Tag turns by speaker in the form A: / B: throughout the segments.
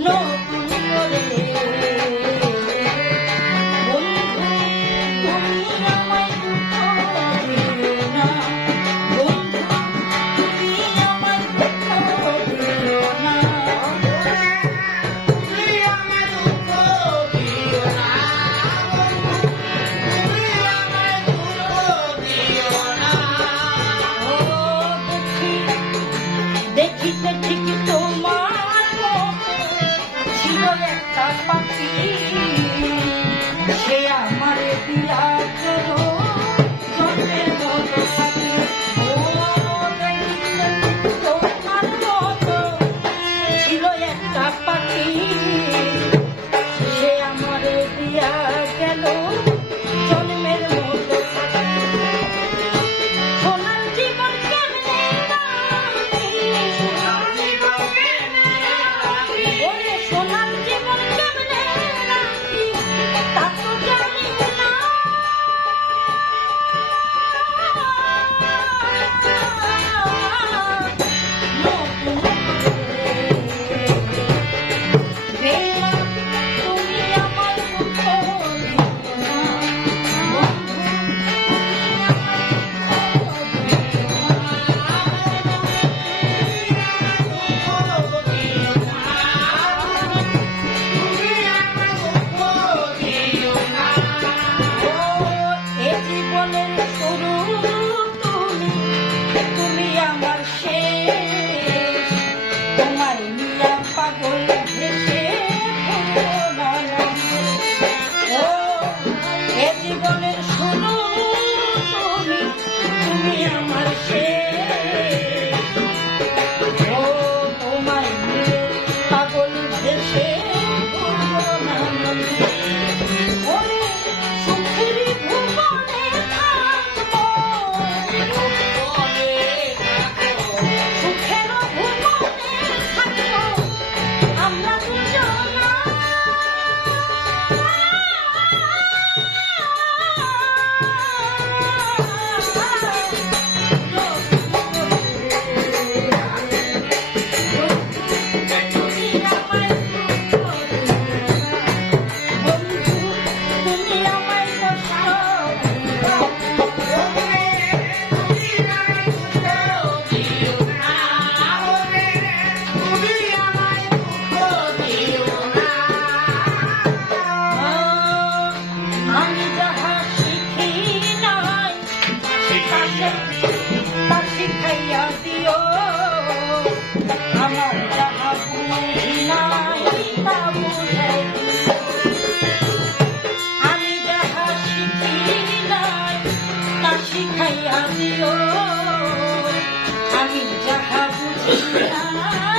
A: No. பக்தி শিখাইয়া দিও। আমি যাহা বুঝি না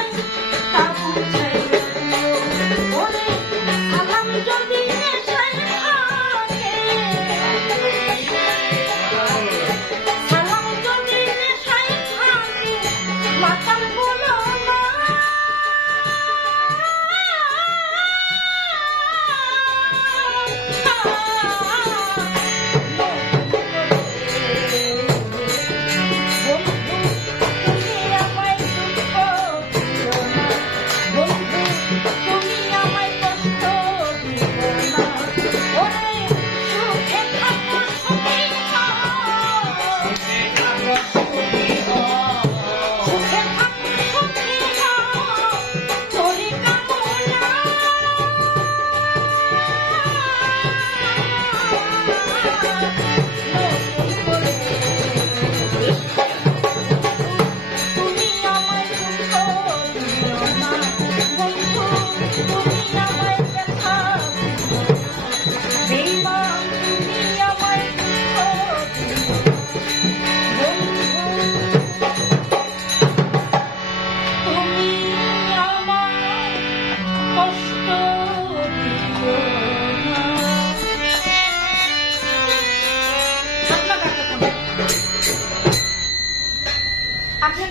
A: આપણે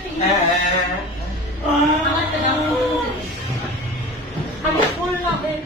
A: સ્કૂલના બેન